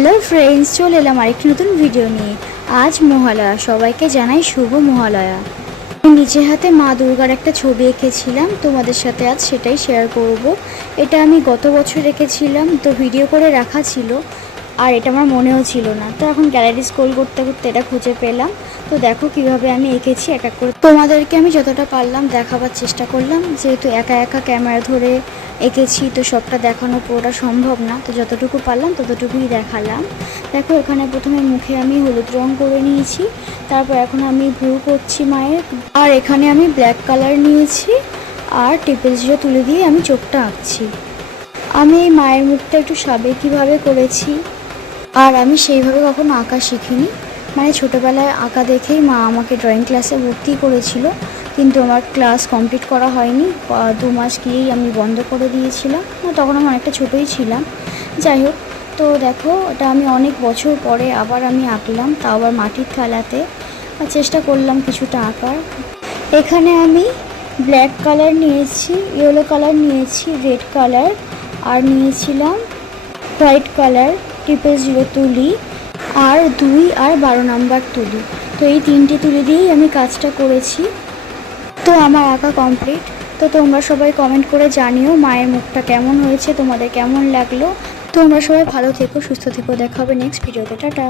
Hello friends চলে এলাম আরেকটি নতুন ভিডিও নিয়ে। আজ মহালয়া, সবাইকে জানাই শুভ মহালয়া। আমি নিজের হাতে মা দুর্গার একটা ছবি এঁকেছিলাম, তোমাদের সাথে আজ সেটাই শেয়ার করব। এটা আমি গত বছর রেখেছিলাম তো ভিডিও করে রাখা ছিল। আর এটা আমার মনেও ছিল না। তো এখন গ্যালারি স্ক্রোল করতে করতে এটা খুঁজে পেলাম। তো দেখো কীভাবে আমি এঁকেছি এক এক করে। তোমাদেরকে আমি যতটা পারলাম দেখাবার চেষ্টা করলাম। যেহেতু একা একা ক্যামেরা ধরে এঁকেছি, তো সবটা দেখানো পুরোটা সম্ভব না। তো যতটুকু পারলাম ততটুকুই দেখালাম। দেখো এখানে প্রথমে মুখে আমি হলুদ রং করে নিয়েছি। তারপর এখন আমি ভ্রু করছি মায়ের। আর এখানে আমি ব্ল্যাক কালার নিয়েছি। আর টেপেল জিরো তুলে দিয়ে আমি চোখটা আঁকছি। আমি এই মায়ের মুখটা একটু সাবেকিভাবে করেছি। আর আমি সেইভাবে কখনো আঁকা শিখিনি। মানে ছোটোবেলায় আঁকা দেখেই মা আমাকে ড্রয়িং ক্লাসে ভর্তি করেছিল। কিন্তু আমার ক্লাস কমপ্লিট করা হয়নি। দু মাস গিয়েই আমি বন্ধ করে দিয়েছিলাম। তখন আমি অনেকটা ছোটোই ছিলাম। যাই হোক, তো দেখো, ওটা আমি অনেক বছর পরে আবার আমি আঁকলাম। তাও আবার মাটির থালাতে। আর চেষ্টা করলাম কিছুটা আঁকার। এখানে আমি ব্ল্যাক কালার নিয়েছি ইয়েলো কালার নিয়েছি রেড কালার আর নিয়েছিলাম হোয়াইট কালার ট্রিপল জিরো তুলি, আর দুই আর বারো নাম্বার তুলি। তো এই তিনটি তুলি দিয়েই আমি কাজটা করেছি। তো আমার আঁকা কমপ্লিট তো তোমরা সবাই কমেন্ট করে জানিও মায়ের মুখটা কেমন হয়েছে, তোমাদের কেমন লাগল। তোমরা সবাই ভালো থেকো, সুস্থ থেকো। দেখা হবে নেক্সট ভিডিওতে টাটা।